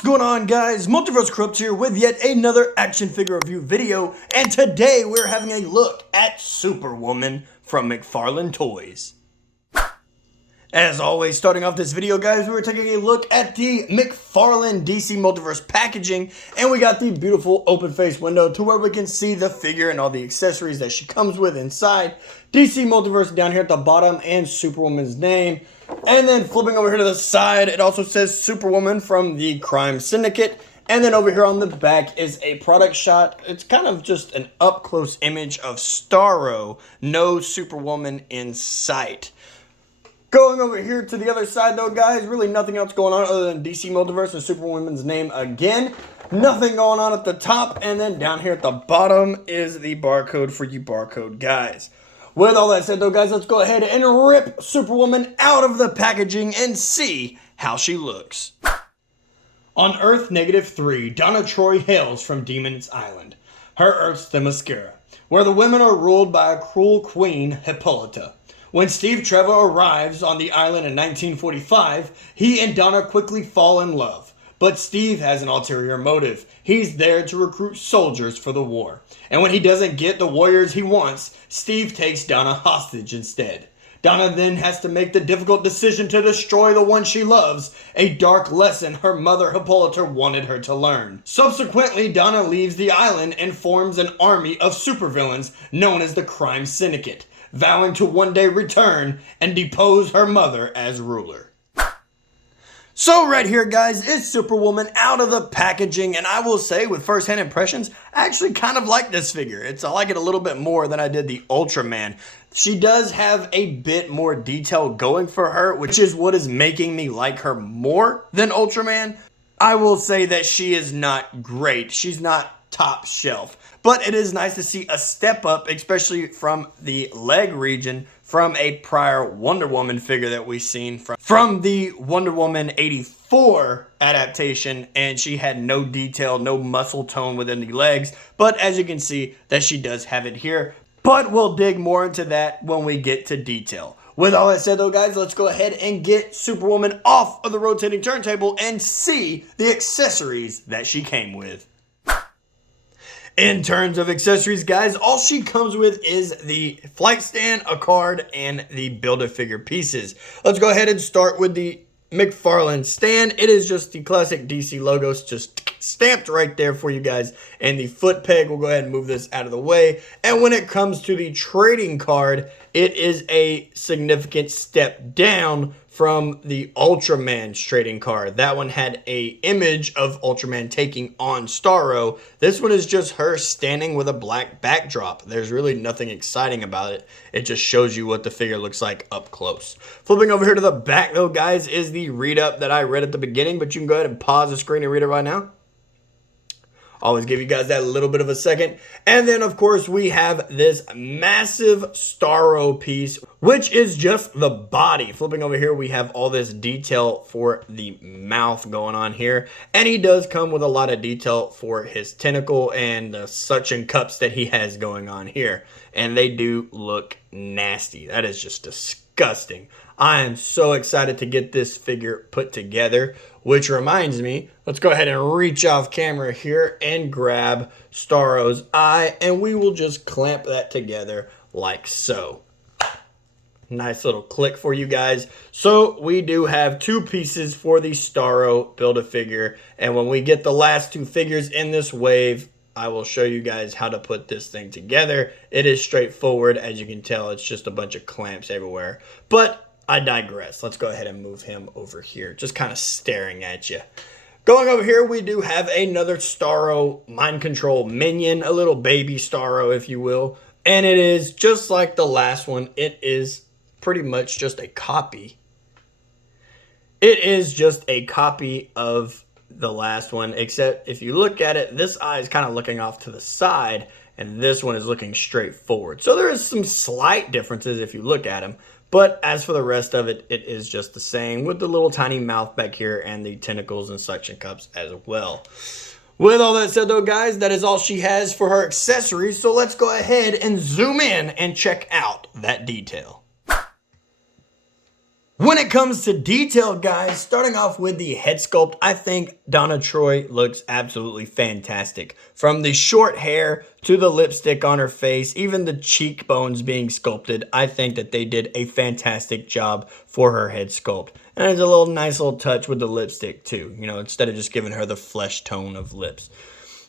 What's going on, guys? Multiverse Corrupt here with yet another action figure review video, and today we're having a look at Superwoman from McFarlane Toys. As always, starting off this video, guys, we're taking a look at the McFarlane DC Multiverse packaging, and we got the beautiful open face window to where we can see the figure and all the accessories that she comes with inside. DC Multiverse down here at the bottom and Superwoman's name. And then flipping over here to the side, it also says Superwoman from the Crime Syndicate. And then over here on the back is a product shot. It's kind of just an up-close image of Starro, no Superwoman in sight. Going over here to the other side though, guys, really nothing else going on other than DC Multiverse and Superwoman's name again. Nothing going on at the top, and then down here at the bottom is the barcode for you barcode guys. With all that said though, guys, let's go ahead and rip Superwoman out of the packaging and see how she looks. On Earth -3, Donna Troy hails from Demon's Island. Her Earth's Themyscira, where the women are ruled by a cruel queen, Hippolyta. When Steve Trevor arrives on the island in 1945, he and Donna quickly fall in love. But Steve has an ulterior motive. He's there to recruit soldiers for the war. And when he doesn't get the warriors he wants, Steve takes Donna hostage instead. Donna then has to make the difficult decision to destroy the one she loves, a dark lesson her mother Hippolyta wanted her to learn. Subsequently, Donna leaves the island and forms an army of supervillains known as the Crime Syndicate, vowing to one day return and depose her mother as ruler. So right here, guys, is Superwoman out of the packaging, and I will say with first-hand impressions, I actually kind of like this figure. I like it a little bit more than I did the Ultraman. She does have a bit more detail going for her, which is what is making me like her more than Ultraman. I will say that she is not great. She's not top shelf, but it is nice to see a step up, especially from the leg region, from a prior Wonder Woman figure that we've seen from the Wonder Woman 84 adaptation, and she had no detail, no muscle tone within the legs, but as you can see that she does have it here, but we'll dig more into that when we get to detail. With all that said though, guys, let's go ahead and get Superwoman off of the rotating turntable and see the accessories that she came with. In terms of accessories, guys, all she comes with is the flight stand, a card, and the Build-A-Figure pieces. Let's go ahead and start with the McFarlane stand. It is just the classic DC logos, just stamped right there for you guys. And the foot peg, we'll go ahead and move this out of the way. And when it comes to the trading card, it is a significant step down from the Ultraman's trading card. That one had a image of Ultraman taking on Starro. This one is just her standing with a black backdrop. There's really nothing exciting about it. It just shows you what the figure looks like up close. Flipping over here to the back though, guys, is the read up that I read at the beginning, but you can go ahead and pause the screen and read it right now. Always give you guys that little bit of a second. And then, of course, we have this massive Starro piece, which is just the body. Flipping over here, we have all this detail for the mouth going on here. And he does come with a lot of detail for his tentacle and the suction cups that he has going on here. And they do look nasty. That is just disgusting. I am so excited to get this figure put together, which reminds me, let's go ahead and reach off camera here and grab Starro's eye, and we will just clamp that together like so. Nice little click for you guys. So we do have two pieces for the Starro Build-A-Figure, and when we get the last two figures in this wave, I will show you guys how to put this thing together. It is straightforward. As you can tell, it's just a bunch of clamps everywhere. But I digress. Let's go ahead and move him over here, just kind of staring at you. Going over here, we do have another Starro mind control minion, a little baby Starro, if you will. And it is just like the last one. It is pretty much just a copy. It is just a copy of the last one, except if you look at it, this eye is kind of looking off to the side, and this one is looking straight forward. So there is some slight differences if you look at them. But as for the rest of it, it is just the same with the little tiny mouth back here and the tentacles and suction cups as well. With all that said though, guys, that is all she has for her accessories. So let's go ahead and zoom in and check out that detail. When it comes to detail, guys, starting off with the head sculpt, I think Donna Troy looks absolutely fantastic. From the short hair to the lipstick on her face, even the cheekbones being sculpted, I think that they did a fantastic job for her head sculpt. And there's a nice little touch with the lipstick too, you know, instead of just giving her the flesh tone of lips.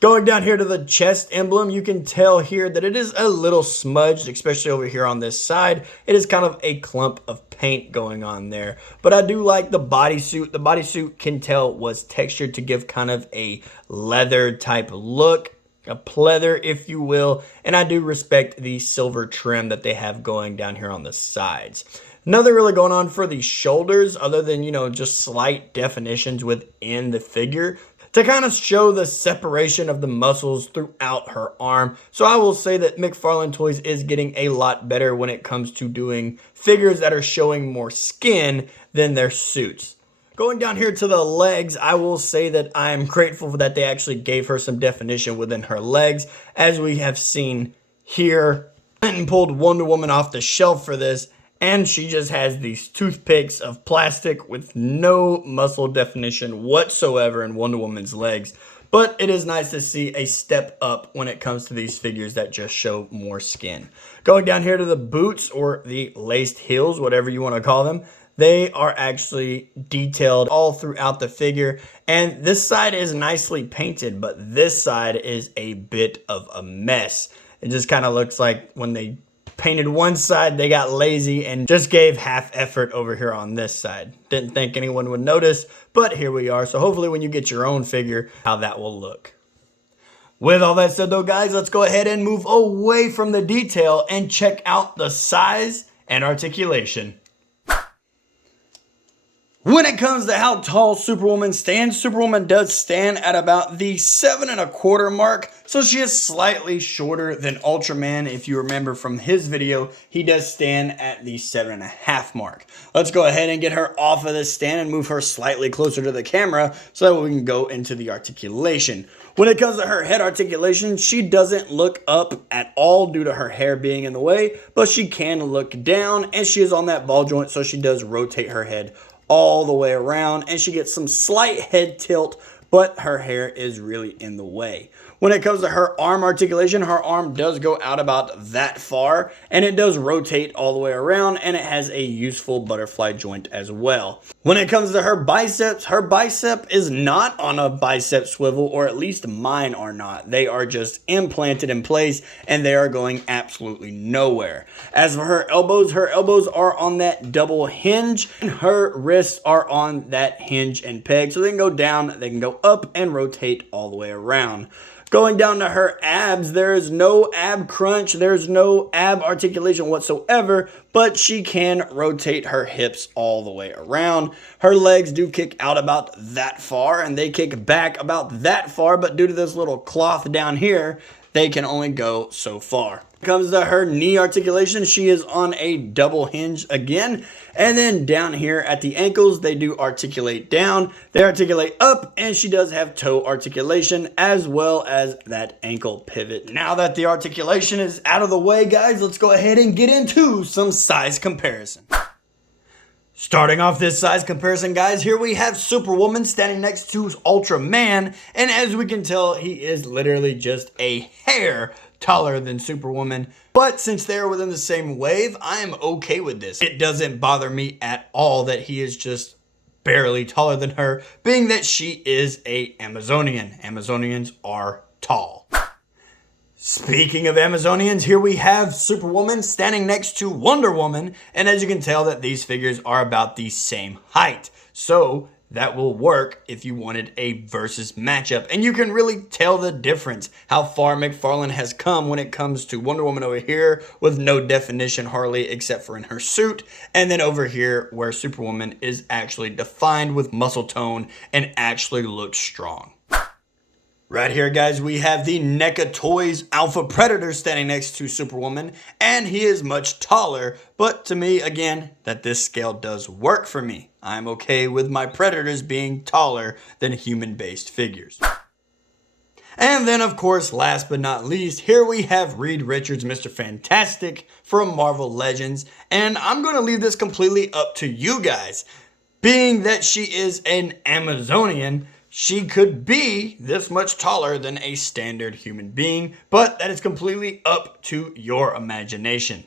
Going down here to the chest emblem, you can tell here that it is a little smudged, especially over here on this side. It is kind of a clump of paint going on there. But I do like the bodysuit. The bodysuit can tell was textured to give kind of a leather type look, a pleather if you will. And I do respect the silver trim that they have going down here on the sides. Nothing really going on for the shoulders other than, you know, just slight definitions within the figure to kind of show the separation of the muscles throughout her arm. So I will say that McFarlane Toys is getting a lot better when it comes to doing figures that are showing more skin than their suits. Going down here to the legs, I will say that I am grateful that they actually gave her some definition within her legs, as we have seen here. And pulled Wonder Woman off the shelf for this, and she just has these toothpicks of plastic with no muscle definition whatsoever in Wonder Woman's legs. But it is nice to see a step up when it comes to these figures that just show more skin. Going down here to the boots, or the laced heels, whatever you want to call them, they are actually detailed all throughout the figure. And this side is nicely painted, but this side is a bit of a mess. It just kind of looks like when they painted one side, they got lazy and just gave half effort over here on this side. Didn't think anyone would notice, but here we are. So hopefully when you get your own figure, how that will look. With all that said though, guys, let's go ahead and move away from the detail and check out the size and articulation. When it comes to how tall Superwoman stands, Superwoman does stand at about the 7¼ mark, so she is slightly shorter than Ultraman. If you remember from his video, he does stand at the 7½ mark. Let's go ahead and get her off of this stand and move her slightly closer to the camera so that we can go into the articulation. When it comes to her head articulation, she doesn't look up at all due to her hair being in the way, but she can look down, and she is on that ball joint, so she does rotate her head all the way around, and she gets some slight head tilt, but her hair is really in the way. When it comes to her arm articulation, her arm does go out about that far, and it does rotate all the way around, and it has a useful butterfly joint as well. When it comes to her bicep is not on a bicep swivel, or at least mine are not. They are just implanted in place, and they are going absolutely nowhere. As for her elbows are on that double hinge, and her wrists are on that hinge and peg, so they can go down, they can go up, and rotate all the way around. Going down to her abs, there is no ab crunch, there's no ab articulation whatsoever, but she can rotate her hips all the way around. Her legs do kick out about that far, and they kick back about that far, but due to this little cloth down here, they can only go so far. When it comes to her knee articulation, she is on a double hinge again, and then down here at the ankles, they do articulate down, they articulate up, and she does have toe articulation as well as that ankle pivot. Now that the articulation is out of the way, guys, let's go ahead and get into some size comparison. Starting off this size comparison, guys, here we have Superwoman standing next to Ultraman, and as we can tell, he is literally just a hair taller than Superwoman. But since they're within the same wave, I am okay with this. It doesn't bother me at all that he is just barely taller than her, being that she is a Amazonian. Amazonians are tall. Speaking of Amazonians, here we have Superwoman standing next to Wonder Woman, and as you can tell that these figures are about the same height. So that will work if you wanted a versus matchup, and you can really tell the difference, how far McFarlane has come when it comes to Wonder Woman over here with no definition hardly except for in her suit, and then over here where Superwoman is actually defined with muscle tone and actually looks strong. Right here, guys, we have the NECA Toys Alpha Predator standing next to Superwoman, and he is much taller, but to me, again, that this scale does work for me. I'm okay with my Predators being taller than human-based figures. And then, of course, last but not least, here we have Reed Richards, Mr. Fantastic from Marvel Legends. And I'm going to leave this completely up to you guys. Being that she is an Amazonian, she could be this much taller than a standard human being, but that is completely up to your imagination.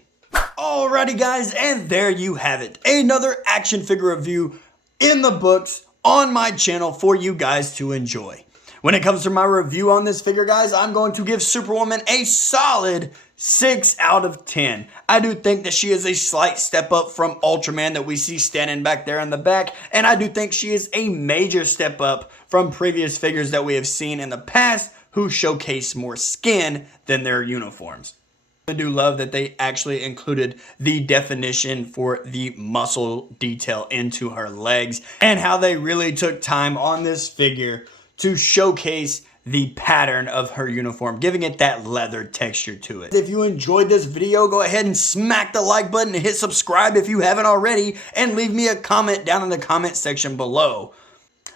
Alrighty guys, and there you have it. Another action figure review in the books on my channel for you guys to enjoy. When it comes to my review on this figure, guys, I'm going to give Superwoman a solid 6 out of 10. I do think that she is a slight step up from Ultraman that we see standing back there in the back, and I do think she is a major step up from previous figures that we have seen in the past who showcase more skin than their uniforms. I do love that they actually included the definition for the muscle detail into her legs and how they really took time on this figure to showcase the pattern of her uniform, giving it that leather texture to it. If you enjoyed this video, go ahead and smack the like button and hit subscribe if you haven't already, and leave me a comment down in the comment section below.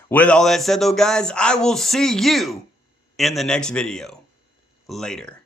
With all that said though, guys, I will see you in the next video. Later.